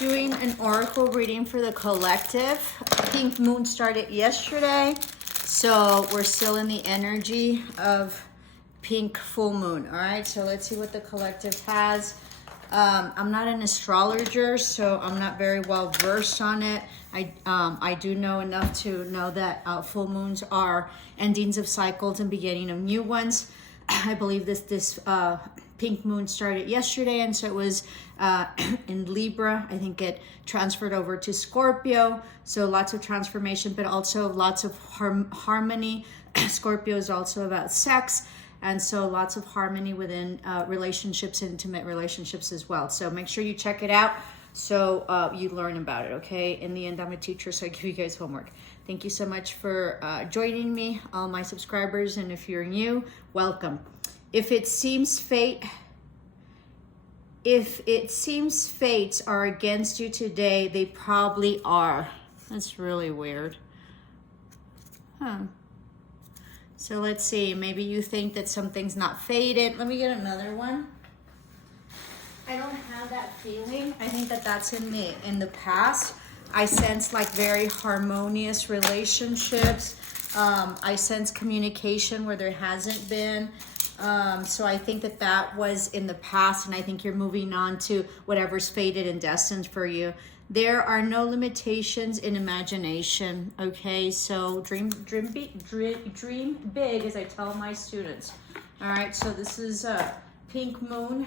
Doing an oracle reading for the collective. Pink moon started yesterday, so we're still in the energy of pink full moon. All right, so let's see what the collective has. I'm not an astrologer, so I'm not very well versed on it. I do know enough to know that full moons are endings of cycles and beginning of new ones. I believe this pink moon started yesterday, and so it was in Libra. I think it transferred over to Scorpio, so lots of transformation, but also lots of harmony. Scorpio is also about sex, and so lots of harmony within relationships, intimate relationships as well. So make sure you check it out so you learn about it, okay? In the end, I'm a teacher, so I give you guys homework. Thank you so much for joining me, all my subscribers, and if you're new, welcome. If it seems fates are against you today, they probably are. That's really weird. So let's see, maybe you think that something's not fated. Let me get another one. I don't have that feeling. I think that that's in the past. I sense like very harmonious relationships. I sense communication where there hasn't been. So I think that that was in the past, and I think you're moving on to whatever's fated and destined for you. There are no limitations in imagination, okay? So dream big, as I tell my students. All right, so this is a pink moon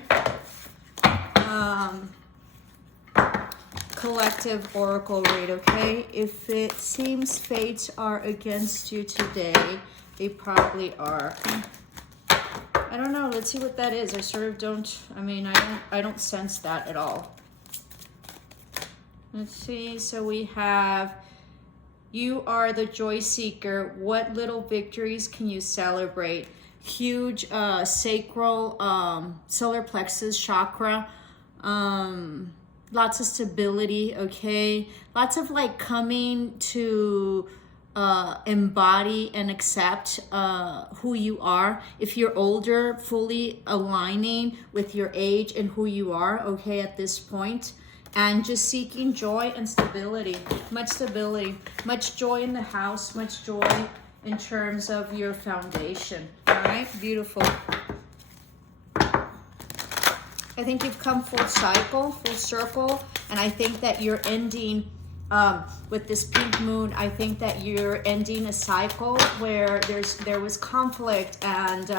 collective oracle read, okay? If it seems fates are against you today, they probably are. I don't know. Let's see what that is. I sort of don't. I don't sense that at all. Let's see. So we have, you are the joy seeker. What little victories can you celebrate? Huge sacral solar plexus chakra. Lots of stability. Okay. Lots of like coming to embody and accept who you are. If you're older, fully aligning with your age and who you are, okay, at this point, and just seeking joy and stability. Much joy in the house, much joy in terms of your foundation. All right, beautiful. I think you've come full circle, and I think that you're ending with this pink moon. I think that you're ending a cycle where there was conflict and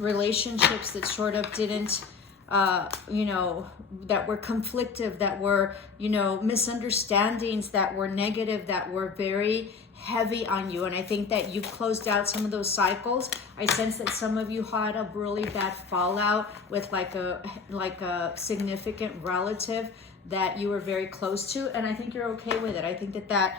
relationships that sort of didn't, that were conflictive, that were, misunderstandings that were negative, that were very heavy on you. And I think that you've closed out some of those cycles. I sense that some of you had a really bad fallout with like a significant relative that you were very close to, and I think you're okay with it. I think that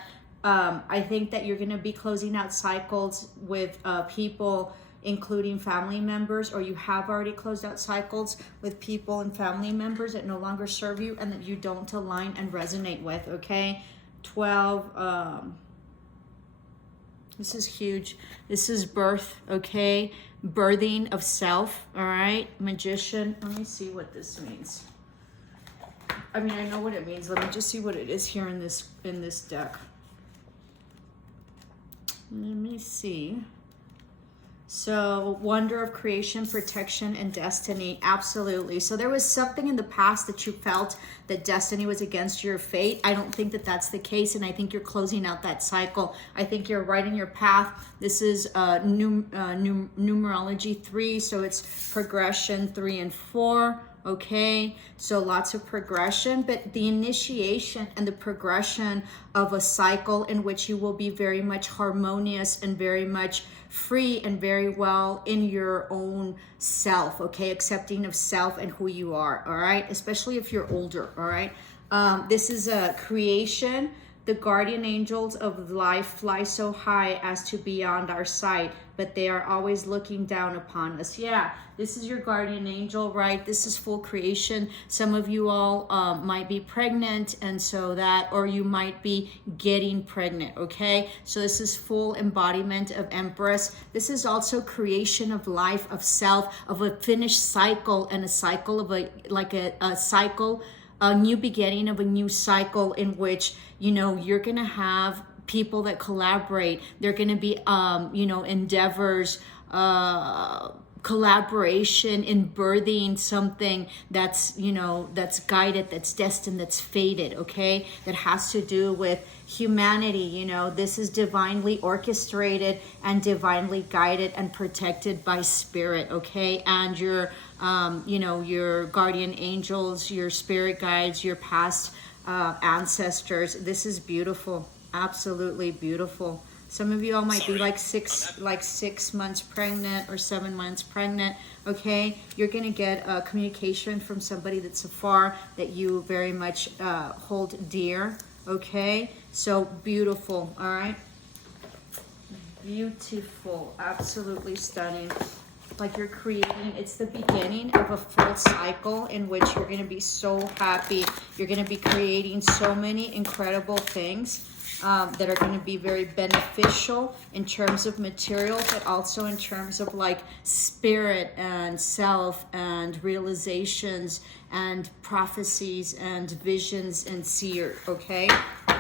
you're going to be closing out cycles with people, including family members, or you have already closed out cycles with people and family members that no longer serve you and that you don't align and resonate with, okay? 12, this is huge. This is birth, okay? Birthing of self, all right? Magician. Let me see what this means. I know what it means. Let me just see what it is here in this deck. Let me see. So, wonder of creation, protection, and destiny. Absolutely. So there was something in the past that you felt that destiny was against your fate. I don't think that that's the case, and I think you're closing out that cycle. I think you're right in your path. This is numerology 3, so it's progression 3 and 4. Okay, so lots of progression, but the initiation and the progression of a cycle in which you will be very much harmonious and very much free and very well in your own self, okay, accepting of self and who you are, all right, especially if you're older, all right. This is a creation. The guardian angels of life fly so high as to beyond our sight, but they are always looking down upon us. Yeah, this is your guardian angel, right? This is full creation. Some of you all might be pregnant, and so that, or you might be getting pregnant, okay? So this is full embodiment of Empress. This is also creation of life, of self, of a finished cycle, and a cycle of a cycle a new beginning of a new cycle in which, you know, you're going to have people that collaborate. They're going to be, you know, endeavors, collaboration in birthing something that's, you know, that's guided, that's destined, that's fated, okay? That has to do with humanity. You know, this is divinely orchestrated and divinely guided and protected by spirit, okay? And your, you know, your guardian angels, your spirit guides, your past ancestors. This is beautiful, absolutely beautiful. Some of you all might be like 6 months pregnant or 7 months pregnant, okay? You're going to get a communication from somebody that's afar that you very much hold dear, okay? So beautiful, all right? Beautiful, absolutely stunning. Like you're creating, it's the beginning of a full cycle in which you're going to be so happy. You're going to be creating so many incredible things. That are going to be very beneficial in terms of material, but also in terms of like spirit and self and realizations and prophecies and visions and seer, okay?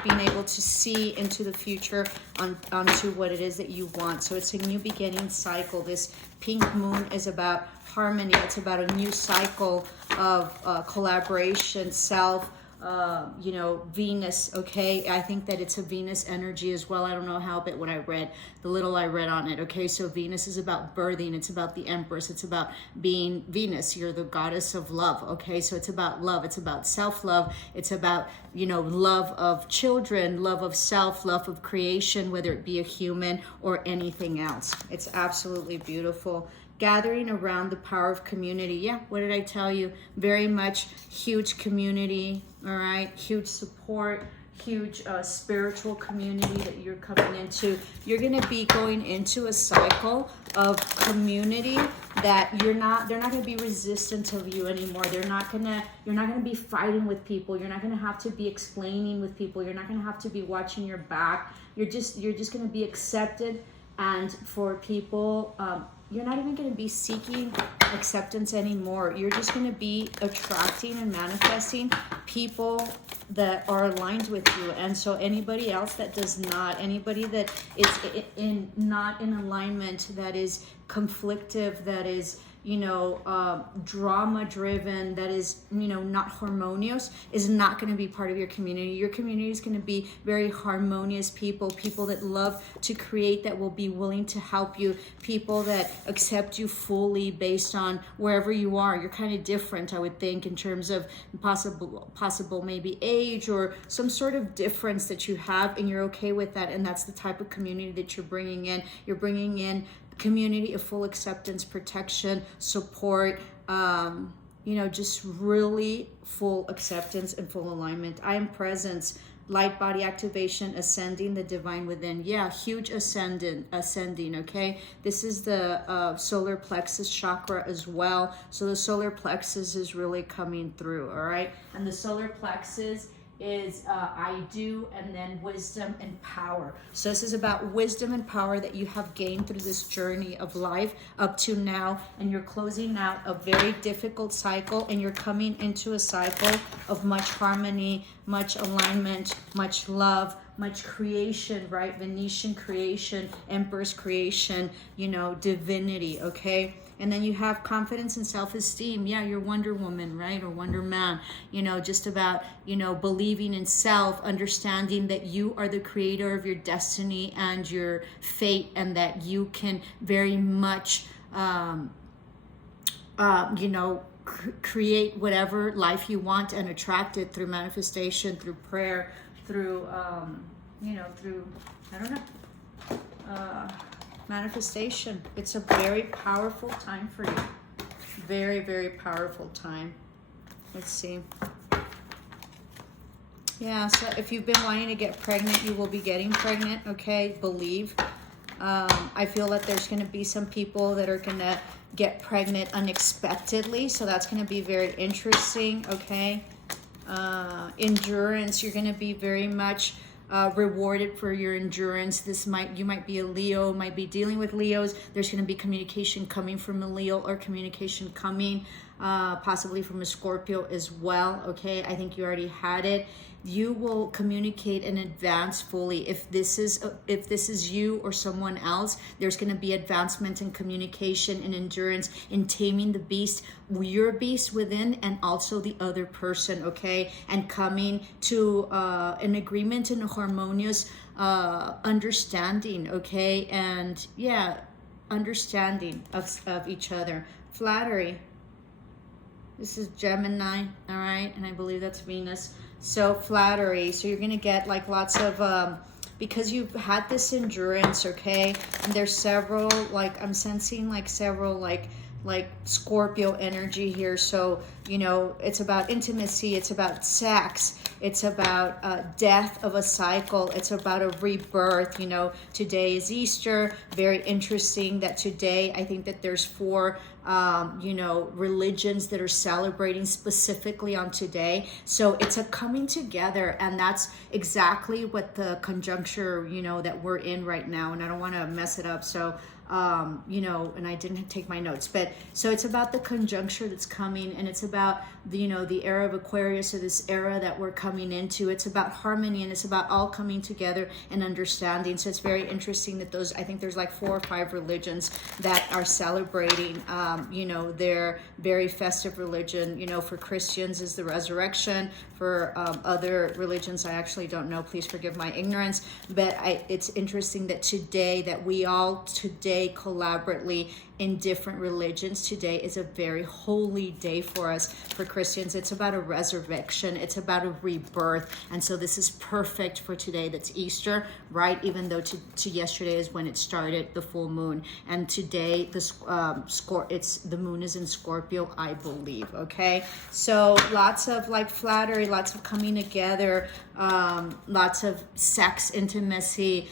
Being able to see into the future onto what it is that you want. So it's a new beginning cycle. This pink moon is about harmony. It's about a new cycle of collaboration, self, you know, Venus, okay? I think that it's a Venus energy as well. I don't know how, but what I read, the little I read on it, okay? So Venus is about birthing. It's about the Empress. It's about being Venus. You're the goddess of love, okay? So it's about love. It's about self-love. It's about, you know, love of children, love of self, love of creation, whether it be a human or anything else. It's absolutely beautiful. Gathering around the power of community. Yeah, what did I tell you? Very much huge community, all right? Huge support, huge spiritual community that you're coming into. You're going to be going into a cycle of community that they're not going to be resistant of you anymore. You're not going to be fighting with people. You're not going to have to be explaining with people. You're not going to have to be watching your back. You're just going to be accepted. And for people, you're not even going to be seeking acceptance anymore. You're just going to be attracting and manifesting people that are aligned with you. And so anybody else that does not, anybody that is not in alignment, that is conflictive, that is, you know, drama driven, that is, you know, not harmonious, is not going to be part of your community. Your community is going to be very harmonious people that love to create, that will be willing to help you, people that accept you fully based on wherever you are. You're kind of different, I would think, in terms of possible maybe age or some sort of difference that you have, and you're okay with that. And that's the type of community that you're bringing in. You're bringing in community of full acceptance, protection, support, you know, just really full acceptance and full alignment. I am presence, light body activation, ascending the divine within. Yeah, huge ascending, okay? This is the solar plexus chakra as well. So the solar plexus is really coming through, all right? And the solar plexus is I do, and then wisdom and power. So this is about wisdom and power that you have gained through this journey of life up to now, and you're closing out a very difficult cycle, and you're coming into a cycle of much harmony, much alignment, much love, much creation, right? Venetian creation, Empress creation, you know, divinity, okay? And then you have confidence and self-esteem. Yeah, you're Wonder Woman, right? Or Wonder Man. You know, just about, you know, believing in self, understanding that you are the creator of your destiny and your fate, and that you can very much, you know, create whatever life you want and attract it through manifestation, through prayer, through, you know, through, I don't know, manifestation. It's a very powerful time for you. Very, very powerful time. Let's see. Yeah, so if you've been wanting to get pregnant, you will be getting pregnant, okay? Believe. I feel that there's going to be some people that are going to get pregnant unexpectedly, so that's going to be very interesting, okay? Endurance, you're going to be very much rewarded for your endurance. You might be a Leo, might be dealing with Leos. There's going to be communication coming from a Leo, or communication coming possibly from a Scorpio as well, okay? I think you already had it. You will communicate in advance fully. If this is you or someone else, there's going to be advancement in communication and endurance in taming the beast, your beast within, and also the other person, okay? And coming to an agreement and a harmonious understanding, okay? And yeah, understanding of each other. Flattery. This is Gemini, all right? And I believe that's Venus. So flattery. So you're going to get like lots of, because you've had this endurance, okay? And there's several, like I'm sensing like several like Scorpio energy here. So, you know, it's about intimacy. It's about sex. It's about death of a cycle. It's about a rebirth. You know, today is Easter. Very interesting that today, I think that there's 4 you know, religions that are celebrating specifically on today. So it's a coming together, and that's exactly what the conjuncture, you know, that we're in right now. And I don't want to mess it up. So, you know, and I didn't take my notes, but so it's about the conjuncture that's coming, and it's about the, you know, the era of Aquarius, or this era that we're coming into. It's about harmony, and it's about all coming together and understanding. So it's very interesting that those, I think there's like 4 or 5 religions that are celebrating, you know, their very festive religion. You know, for Christians is the resurrection. For other religions, I actually don't know. Please forgive my ignorance. But it's interesting that today, that we all today collaboratively in different religions, today is a very holy day for us. For Christians, it's about a resurrection. It's about a rebirth. And so this is perfect for today. That's Easter, right? Even though to yesterday is when it started, the full moon. And today, the moon is in Scorpio, I believe, okay? So lots of like flattery, lots of coming together, lots of sex, intimacy,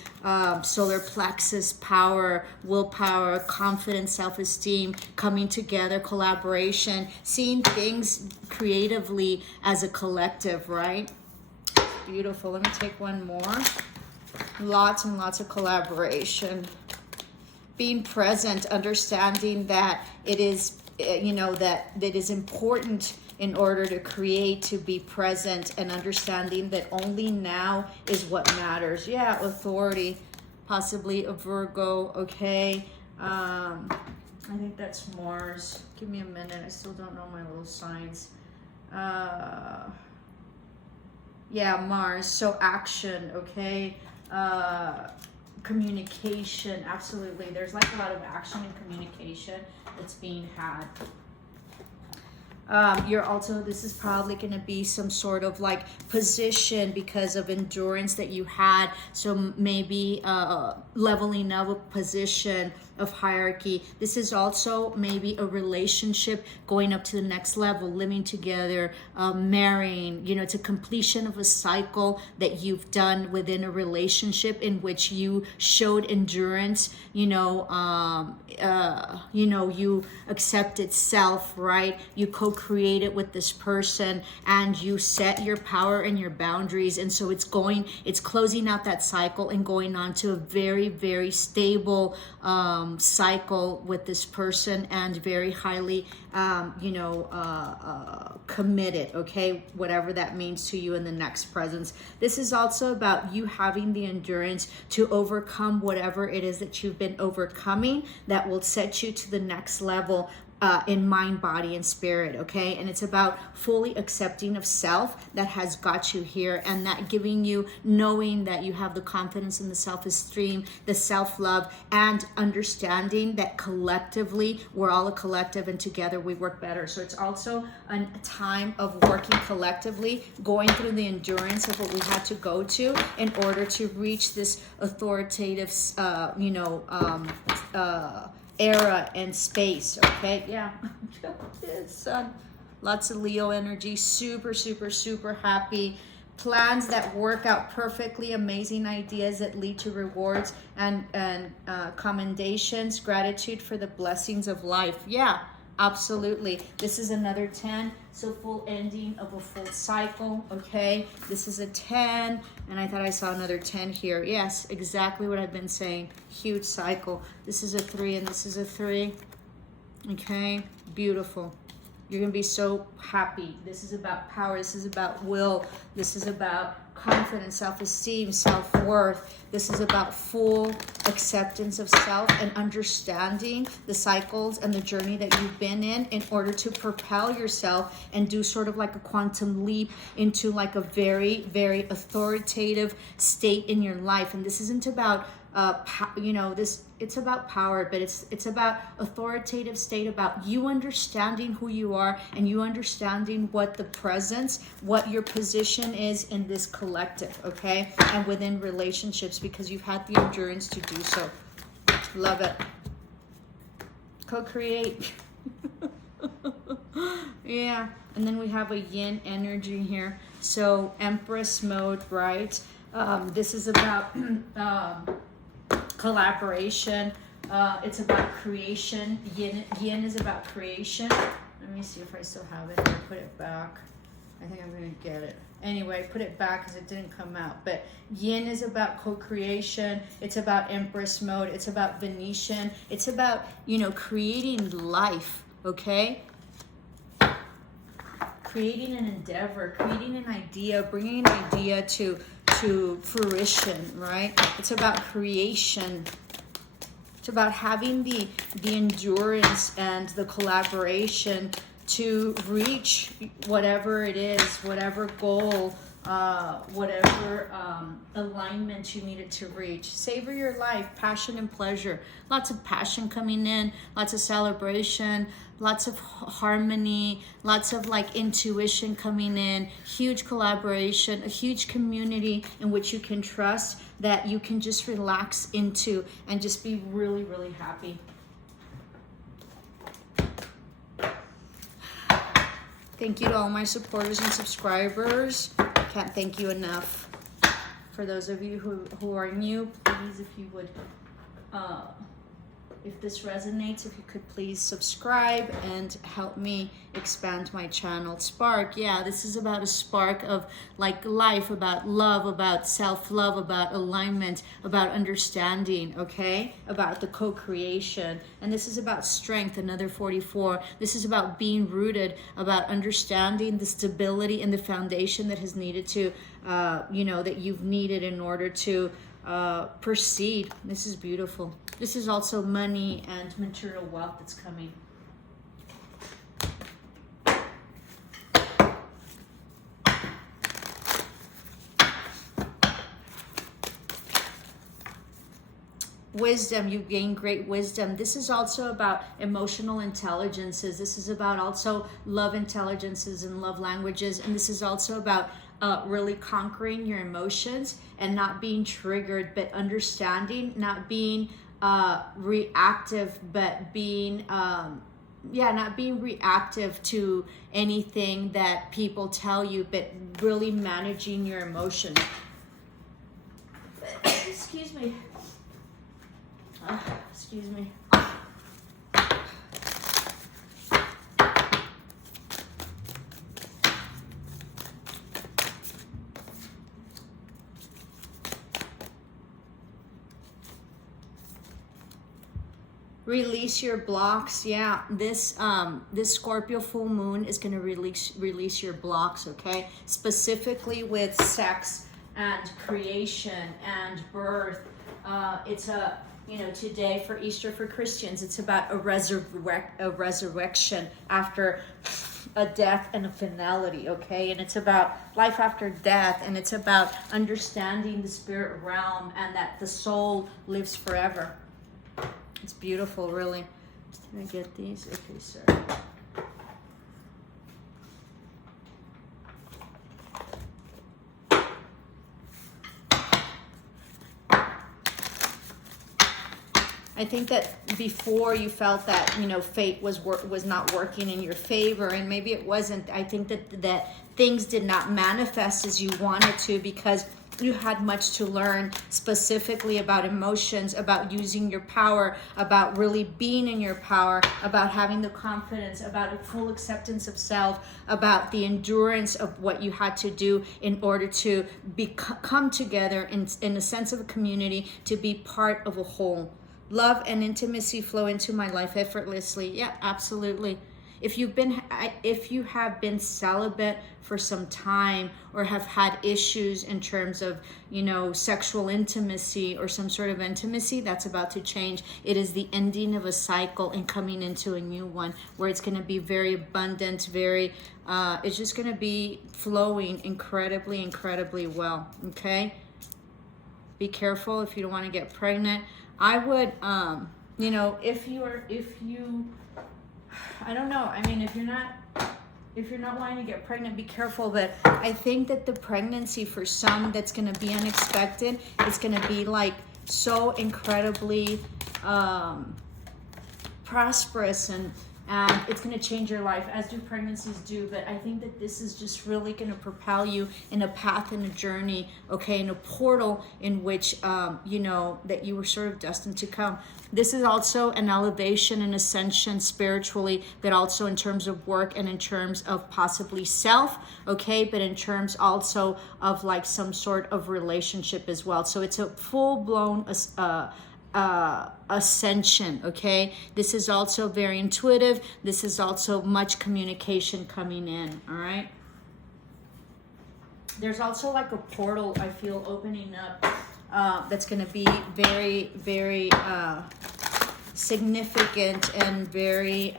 solar plexus power, willpower, confidence, self-esteem, coming together, collaboration, seeing things creatively as a collective, right? Beautiful. Let me take one more. Lots and lots of collaboration. Being present, understanding that it is, you know, that it is important in order to create, to be present, and understanding that only now is what matters. Yeah, authority, possibly a Virgo, okay? I think that's Mars. Give me a minute. I still don't know my little signs. Yeah, Mars. So action, okay? Communication, absolutely. There's like a lot of action and communication that's being had. You're also, this is probably going to be some sort of like position because of endurance that you had. So maybe leveling up a position of hierarchy. This is also maybe a relationship going up to the next level, living together, marrying. You know, it's a completion of a cycle that you've done within a relationship in which you showed endurance. You know, you accepted self, right? You co-created with this person, and you set your power and your boundaries. And so it's closing out that cycle and going on to a very, very stable cycle with this person, and very highly committed, okay, whatever that means to you in the next presence. This is also about you having the endurance to overcome whatever it is that you've been overcoming that will set you to the next level in mind, body, and spirit, okay? And it's about fully accepting of self that has got you here, and that giving you, knowing that you have the confidence and the self-esteem, the self-love, and understanding that collectively, we're all a collective, and together we work better. So it's also a time of working collectively, going through the endurance of what we had to go to in order to reach this authoritative, era and space, okay? Yeah. Sun. Lots of Leo energy. Super, super, super happy. Plans that work out perfectly. Amazing ideas that lead to rewards and commendations. Gratitude for the blessings of life. Yeah, absolutely. This is another 10. So full ending of a full cycle, okay? This is a 10, and I thought I saw another 10 here. Yes, exactly what I've been saying. Huge cycle. This is a 3, and this is a 3. Okay, beautiful. You're going to be so happy. This is about power. This is about will. This is about confidence, self-esteem, self-worth. This is about full acceptance of self and understanding the cycles and the journey that you've been in order to propel yourself and do sort of like a quantum leap into like a very, very authoritative state in your life. And this isn't about it's about power, but it's about authoritative state, about you understanding who you are and you understanding what the presence, what your position is in this collective, okay? And within relationships, because you've had the endurance to do so. Love it. Co-create. Yeah. And then we have a yin energy here. So Empress mode, right? This is about collaboration. It's about creation. Yin is about creation. Let me see if I still have it. I'll put it back. I think I'm going to get it. Anyway, put it back because it didn't come out. But yin is about co-creation. It's about Empress mode. It's about Venetian. It's about, creating life, okay? Creating an endeavor, creating an idea, bringing an idea to fruition, right? It's about creation. It's about having the endurance and the collaboration to reach whatever it is, whatever goal, whatever alignment you needed to reach. Savor your life, passion and pleasure. Lots of passion coming in, lots of celebration, lots of harmony, lots of like intuition coming in, huge collaboration, a huge community in which you can trust, that you can just relax into and just be really, really happy. Thank you to all my supporters and subscribers. Can't thank you enough. For those of you who are new, please, if you would, if this resonates, if you could please subscribe and help me expand my channel. Spark, yeah, this is about a spark of like life, about love, about self-love, about alignment, about understanding, okay? About the co-creation. And this is about strength, another 44. This is about being rooted, about understanding the stability and the foundation that has needed to, that you've needed in order to proceed. This is beautiful. This is also money and material wealth that's coming. Wisdom, you gain great wisdom. This is also about emotional intelligences. This is about also love intelligences and love languages. And this is also about really conquering your emotions and not being triggered, but understanding, not being reactive, but being, not being reactive to anything that people tell you, but really managing your emotions. Excuse me. Excuse me. Release your blocks. Yeah, this Scorpio full moon is going to release your blocks, okay? Specifically with sex and creation and birth. It's a today for Easter for Christians, it's about a resurrection after a death and a finality, okay? And it's about life after death, and it's about understanding the spirit realm and that the soul lives forever. It's beautiful, really. Can I get these? Okay, sir. I think that before you felt that, fate was not working in your favor, and maybe it wasn't. I think that things did not manifest as you wanted to because you had much to learn specifically about emotions, about using your power, about really being in your power, about having the confidence, about a full acceptance of self, about the endurance of what you had to do in order to come together in a sense of a community, to be part of a whole. Love and intimacy flow into my life effortlessly. Yeah, absolutely. if you have been celibate for some time, or have had issues in terms of, you know, sexual intimacy or some sort of intimacy, that's about to change. It is the ending of a cycle and coming into a new one where it's going to be very abundant, very it's just going to be flowing incredibly well. Okay, be careful if you don't want to get pregnant. I would you know, if you I don't know, I mean, if you're not wanting to get pregnant, be careful. But I think that the pregnancy for some, that's going to be unexpected. It's going to be like so incredibly prosperous, and it's going to change your life, as do pregnancies do. But I think that this is just really going to propel you in a path, in a journey, okay, in a portal in which, you know, that you were sort of destined to come. This is also an elevation and ascension spiritually, but also in terms of work and in terms of possibly self, okay, but in terms also of like some sort of relationship as well. So it's a full-blown ascension, okay? This is also very intuitive. This is also much communication coming in, all right? There's also like a portal I feel opening up that's going to be very significant and very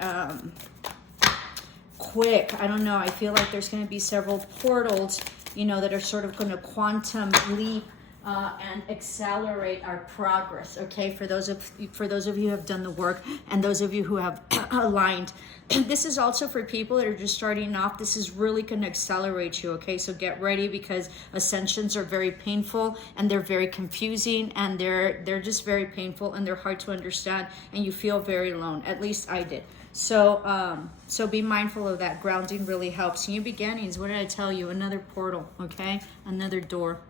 quick. I don't know, I feel like there's going to be several portals, you know, that are sort of going to quantum leap and accelerate our progress, okay? For those of you who have done the work, and those of you who have aligned. This is also for people that are just starting off. This is really going to accelerate you, okay? So get ready, because ascensions are very painful, and they're very confusing, and they're just very painful, and they're hard to understand, and you feel very alone. At least I did. So so be mindful of that. Grounding really helps. New beginnings, what did I tell you? Another portal, okay? Another door.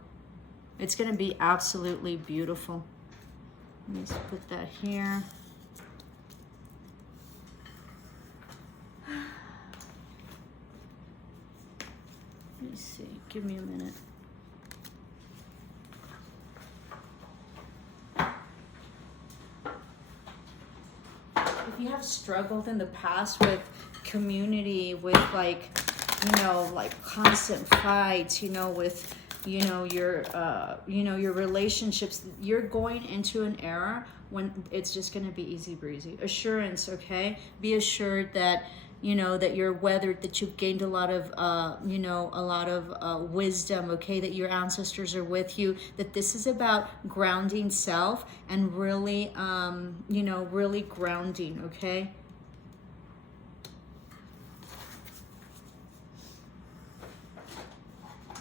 It's going to be absolutely beautiful. Let me just put that here. Let me see. Give me a minute. If you have struggled in the past with community, with like, you know, like constant fights, you know, with, you know, your relationships, you're going into an era when it's just going to be easy breezy. Assurance, okay? Be assured that, you know, that you're weathered, that you've gained a lot of, you know, a lot of wisdom, okay? That your ancestors are with you, that this is about grounding self and really, you know, really grounding, okay?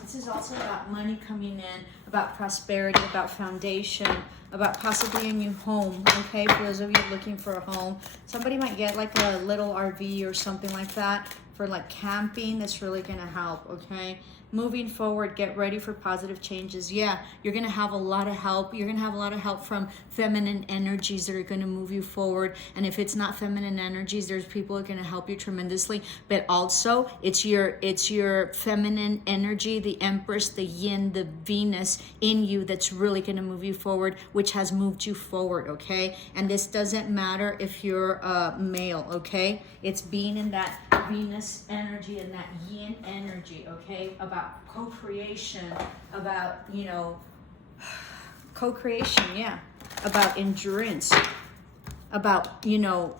This is also about money coming in, about prosperity, about foundation, about possibly a new home, okay? For those of you looking for a home, somebody might get like a little RV or something like that for like camping. That's really gonna help, okay? Moving forward, get ready for positive changes. Yeah, you're gonna have a lot of help. You're gonna have a lot of help from feminine energies that are gonna move you forward. And if it's not feminine energies, there's people that are gonna help you tremendously. But also, it's your feminine energy, the Empress, the Yin, the Venus in you that's really gonna move you forward, which has moved you forward, okay? And this doesn't matter if you're male, okay? It's being in that Venus energy and that Yin energy, okay? About co-creation, about, you know, co-creation, yeah. About endurance, about, you know,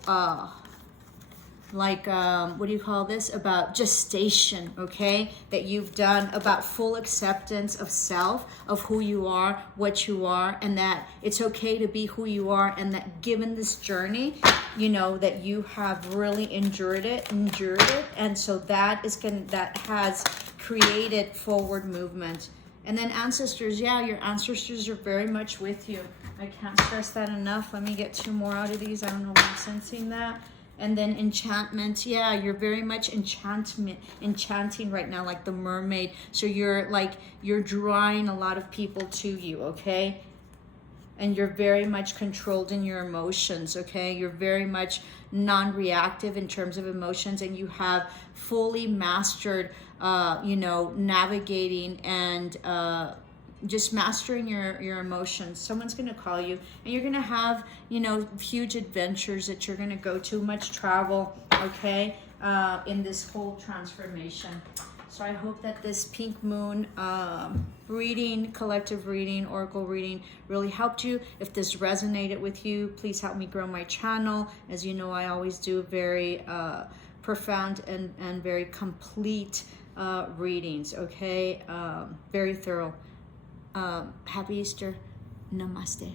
like, what do you call this? About gestation, okay? That you've done, about full acceptance of self, of who you are, what you are, and that it's okay to be who you are, and that given this journey, you know, that you have really endured it, and so that has created forward movement. And then ancestors, yeah, your ancestors are very much with you. I can't stress that enough. Let me get 2 more out of these. I don't know why I'm sensing that. And then enchantment, yeah, you're very much enchanting right now, like the mermaid. So you're drawing a lot of people to you, okay? And you're very much controlled in your emotions, okay? You're very much non-reactive in terms of emotions, and you have fully mastered, you know, navigating and just mastering your emotions. Someone's going to call you, and you're going to have, you know, huge adventures that you're going to go to, much travel, okay? in this whole transformation. So I hope that this pink moon reading, collective reading, oracle reading really helped you. If this resonated with you, please help me grow my channel. As you know, I always do very profound and very complete readings, okay? Very thorough. Happy Easter. Namaste.